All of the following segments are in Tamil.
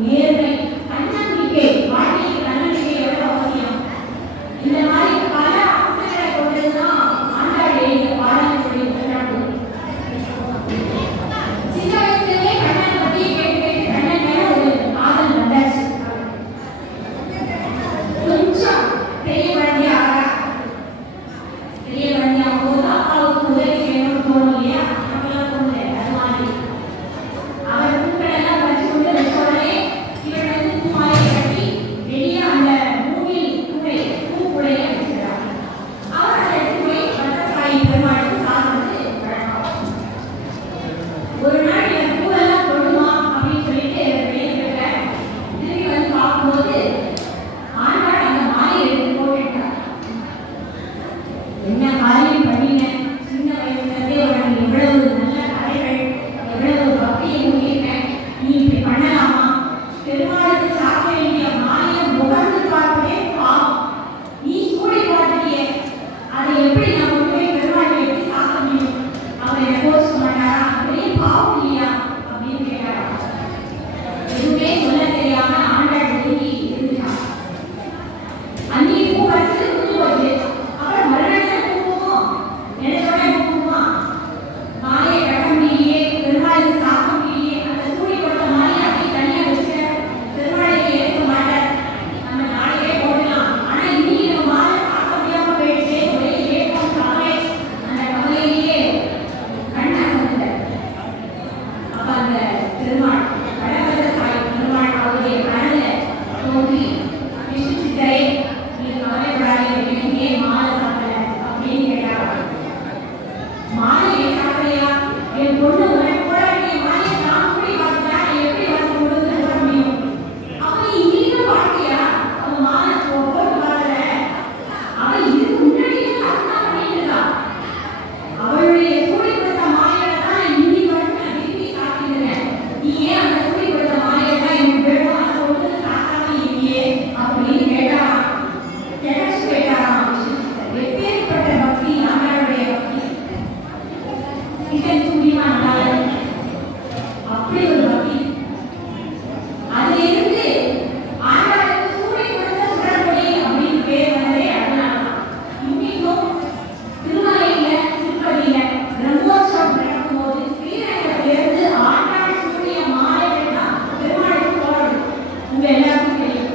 நேர்மை, தன்னம்பிக்கை, வாழ்க்கைக்கு தன்னம்பிக்கை எவ்வளவு அவசியம். இந்த மாதிரி பல அம்சங்களை கொண்டதுதான் ஆண்டாள் எழுதிய பாடல்களுடைய புத்தகம். சின்ன வயசுலயே கண்ணன் பத்தி கேட்டு கண்ணன் மேல ஒரு காதல் வந்தாச்சு. கொஞ்சம் பெரிய குழந்தையாக போது அப்பாவுக்கு உதவி செய்யணும்னு தோணும் இல்லையா? நமக்கெல்லாம் தோணுது. அது மாதிரி அவர் பூக்களெல்லாம் வச்சு கொண்டு வச்ச உடனே இவள் வந்து பூ மாலை கட்டி வெளியே அந்த மூங்கில் பூக்குடையை வச்சுக்கிறார். அவர் அதை எடுத்து போய் பத்திரசாயி பெருமாளுக்கு சாப்பிட்டு வழக்கம். ஒரு நாள் இவன் பூவெல்லாம் தொடுமா அப்படின்னு சொல்லிட்டு வெளியே போயிட்டார். திரும்பி வந்து பார்க்கும்போது ஆண்டாள் அந்த மாலை எடுத்து போட்டுட்டார். என்ன காரியம் பண்ணின? சின்ன வயசுலேருந்தே உனக்கு எவ்வளவு நல்ல கதைகள், எவ்வளவு பக்தியை ஊட்டியிருக்கேன், நீ இப்படி பண்ணலாமா? பெருமாளுக்கு சாப்பிட வேண்டிய மாலையை முகர்ந்து பார்ப்பதே பாவம். நீ சூடி பார்த்துட்டியே, அதை எப்படி நான் கொண்டு போய் பெருமாளை எப்படி சாப்பிட முடியும்? அவர் என்ன கோச்சு மாட்டாரா? அப்படியே பாவம் இல்லையா அப்படின்னு கேட்டாரா? எதுவுமே சொல்ல தெரியாம ஆண்டாள் ஒதுங்கி இருந்துட்டான். அன்னி பூ வச்சு புது போச்சு. அப்புறம் மறுநாள் நினைச்சோட பூமா மாலையை கட்ட முடியலையே, பெருமாளுக்கு சாப்பிட முடியலையே, அந்த சூடி கொடுத்த மாலையை அப்படியே தனியா வச்சு பெருமாளுக்கு ஏற்க மாட்டார். நம்ம நாளைக்கே போடலாம். ஆனா இன்னைக்கு நம்ம மாலை சாப்பிட முடியாம போயிடுச்சு. ஒரே ஏற்றம் கவலை. அந்த கவலையிலேயே கண்ணை அசந்தார். அப்ப அந்த பெருமாள் வடபத்திர சாயி பெருமாள் அவருடைய மனதில தோன்றி, விஷ்ணு சித்தரே, நீங்க கவலைப்படாதீங்க, எனக்கே மாலை சாப்பிடல அப்படின்னு கேட்டாரா? மாலையை சாப்பிடையா? என் பொண்ணு உனக்கு போட வேண்டிய மாலையை நான் கூடி பார்த்துட்டா எப்படி வந்து கொடுத்து போட முடியும்? அப்ப நீ இன்னும் வாழ்க்கையா? அவன் மாலை போட்டு பார்க்கல. அவன் இதுக்கு முன்னாடியே அதுதான் பண்ணிட்டு இருக்கா. அவளுடைய சூடி கொடுத்த மாலையோட தான் இன்னைக்கு வரைக்கும் நான் விரும்பி சாப்பிட்டுக்கிறேன். நீ ஏன் அந்த சூடி கொடுத்த மாலையை தான் எனக்கு வேணும், அதை கொண்டு சாப்பிடாம இல்லையே அப்படின்னு கேட்டாராம். கேட்டாச்சு கேட்டாராம். எப்பேற்பட்ட பக்தி ஆண்டாளுடைய பக்தி! அப்படி ஒரு பக்தி. அதுல இருந்து ஆண்டாளுக்கு சூடி கொடுத்த சுடர்கொடி அப்படின்னு பேர் வந்ததே அதனாலதான். இன்னைக்கும் திருமலையில திருப்பதியில பிரம்மோற்சவம் நடக்கும் போது ஸ்ரீரங்கத்திலிருந்து ஆண்டாள் சூடிய மாலைகள் தான் பெருமாளுக்கு போடுறது. உங்க எல்லாருக்கும் தெரியும்.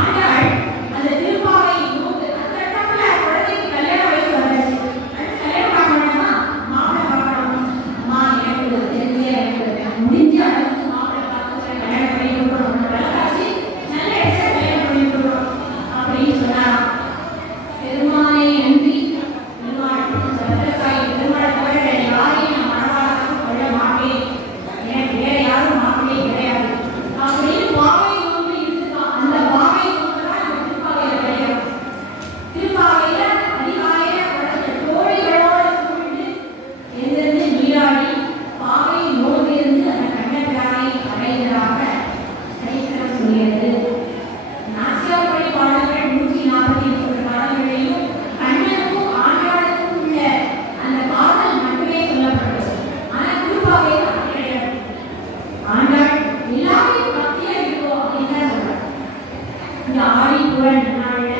ஆண்டாள் அந்த திருப்பாவை நோக்கு அந்த இடத்துல குழந்தைக்கு கல்யாண வயசு வந்தாச்சு. கல்யாணம் பார்க்கணுமா? மாப்பிள்ளை பார்க்கணும். அம்மா எனக்கு தெரிஞ்ச முடிஞ்ச அளவுக்கு மாப்பிள்ளை பார்த்து கல்யாணம் பண்ணி கொடுக்கணும். வளர்ச்சி நல்ல இடத்துல கல்யாணம் பண்ணி கொடுக்கணும் அப்படின்னு சொன்னாராம். பெருமானை நன்றி. பெருமாள் பத்திரசாயி பெருமாளை தவிர வேற யாரையும் நான் மனவாளாக கொள்ள மாட்டேன். எனக்கு வேற யாரும் மாப்பிள்ளையே கிடையாது அப்படின்னு பாவை நோன்பு இருந்துதான். அந்த பாவை நோன்பு தான் இந்த திருப்பாவையில கிடையாது. திருப்பாவையில அதிகாலையில கடந்த தோழிகளோட கூண்டு எந்திருந்து நீராடி பாவை நோன்பு இருந்து அந்த கண்ணபிரானை அடைந்ததாக சரித்திரம் சொல்கிறது. நாச்சியார் படி பாடல்கள் 143 பாடல்களையும் கண்ணனுக்கும் ஆண்டாளுக்கும் உள்ள அந்த பாடல் மட்டுமே சொல்லப்படுறது. ஆனா திருப்பாவையில் அப்படி கிடையாது. ஆண்டாள் எல்லாரையும் பக்தியா இருக்கும் அப்படின்னு தான் சொல்றாங்க. இந்த ஆடி புகழ் நாள்ல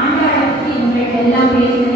ஆண்டாளை பற்றி உங்களுக்கு எல்லாம் பேசுறது